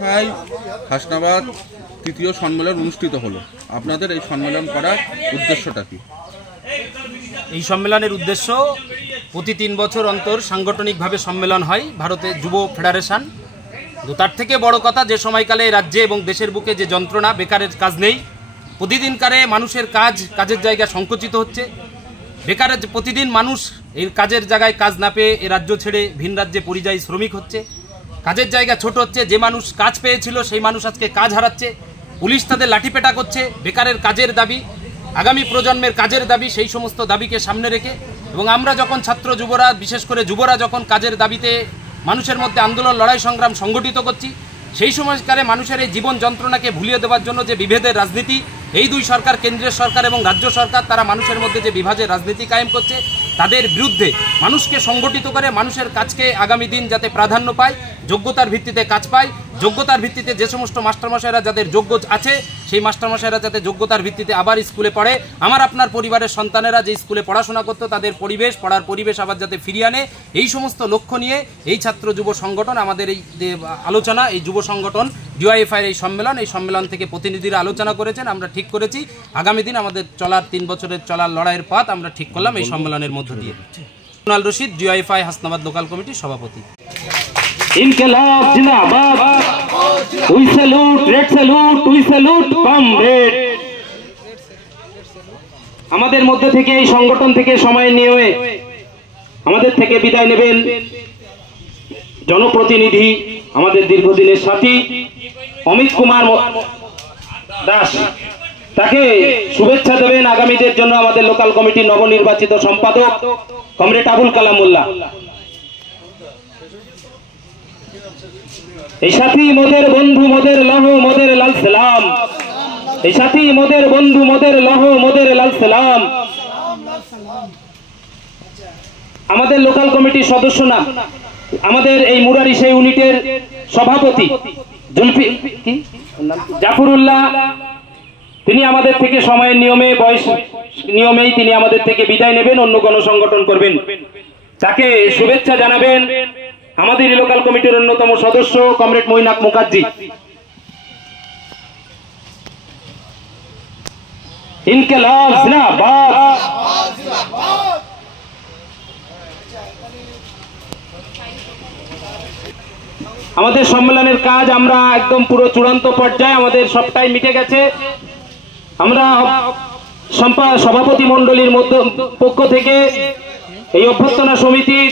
DYFI Hasnabad তৃতীয় সম্মেলন অনুষ্ঠিত হলো। আপনাদের এই সম্মেলন করার উদ্দেশ্যটা কি? এই সম্মেলনের উদ্দেশ্য, প্রতি 3 বছর অন্তর সাংগঠনিকভাবে সম্মেলন হয় ভারতে যুব ফেডারেশন। তো তার থেকে বড় কথা, যে সময়কালে রাজ্যে এবং দেশের বুকে যে যন্ত্রণা, বেকারের কাজ নেই, প্রতিদিনকারে মানুষের কাজের জায়গা সংকুচিত হচ্ছে, বেকারের প্রতিদিন মানুষ এই কাজের জায়গায় কাজ না পেয়ে এ রাজ্য ছেড়ে ভিন রাজ্যে পরিযায়ী শ্রমিক হচ্ছে, কাজের জায়গা ছোট হচ্ছে, যে মানুষ কাজ পেয়েছিল সেই মানুষ আজকে কাজ হারাচ্ছে, পুলিশ তাদের লাঠিপেটা করছে, বেকারের কাজের দাবি, আগামী প্রজন্মের কাজের দাবি, সেই সমস্ত দাবিকে সামনে রেখে এবং আমরা যখন ছাত্র যুবরা, বিশেষ করে যুবরা যখন কাজের দাবিতে মানুষের মধ্যে আন্দোলন, লড়াই, সংগ্রাম সংগঠিত করছি, সেই সময়কারে মানুষের এই জীবন যন্ত্রণাকে ভুলিয়ে দেওয়ার জন্য যে বিভেদের রাজনীতি এই দুই সরকার, কেন্দ্রীয় সরকার এবং রাজ্য সরকার, তারা মানুষের মধ্যে যে বিভাজের রাজনীতি কায়েম করছে, তাদের বিরুদ্ধে মানুষকে সংগঠিত করে মানুষের কাজকে আগামী দিন যাতে প্রাধান্য পায়, যোগ্যতার ভিত্তিতে কাজ পায়, যোগ্যতার ভিত্তিতে যে সমস্ত মাস্টারমশাইরা যাদের যোগ্য আছে সেই মাস্টারমশাইরা যাতে যোগ্যতার ভিত্তিতে আবার স্কুলে পড়ে, আমার আপনার পরিবারের সন্তানেরা যে স্কুলে পড়াশোনা করতো তাদের পড়ার পরিবেশ আবার যাতে ফিরিয়ে আনে, এই সমস্ত লক্ষ্য নিয়ে এই ছাত্র যুব সংগঠন, আমাদের এই আলোচনা, এই যুব সংগঠন ডিওয়াইএফআই এই সম্মেলন থেকে প্রতিনিধিরা আলোচনা করেছেন। আমরা ঠিক করেছি আগামী দিন আমাদের চলার 3 বছরের চলার লড়াইয়ের পথ আমরা ঠিক করলাম এই সম্মেলনের মধ্য দিয়ে। সোনাল রশিদ, ডিওয়াইএফআই হাসনাবাদ লোকাল কমিটির সভাপতি। ইনকিলাব জিন্দাবাদ, we salute, red salute, we salute comrade. আমাদের মধ্যে থেকে এই সংগঠন থেকে সময় নিয়ে আমাদের থেকে বিদায় নেবেন জনপ্রতিনিধি, আমাদের দীর্ঘদিনের সাথী অমিত কুমার দাস। তাকে শুভেচ্ছা দেবেন আগামীদের জন্য আমাদের লোকাল কমিটির নবনির্বাচিত সম্পাদক কমরেড আবুল কালাম মোল্লা। এই সাথী মোদের বন্ধু, মোদের লহ, মোদের লাল সালাম। এই সাথী মোদের বন্ধু, মোদের লহ, মোদের লাল সালাম। আমাদের লোকাল কমিটির সদস্য না, আমাদের এই মুরারি সেই ইউনিটের সভাপতি জাফরুল্লাহ, তিনি আমাদের থেকে সময়ের নিয়মেই তিনি আমাদের থেকে বিদায় নেবেন, অন্য কোনো সংগঠন করবেন। তাকে শুভেচ্ছা জানাবেন আমাদের লোকাল কমিটির অন্যতম সদস্য কমরেড মৈনাক মুখার্জি। ইনকিলাব জিন্দাবাদ। আমাদের সম্মেলনের কাজ আমরা একদম পুরো চূড়ান্ত পর্যায়ে, আমাদের সবটাই মিটে গেছে। আমরা সভাপতি মণ্ডলীর পক্ষ থেকে এই অভ্যর্থনা সমিতির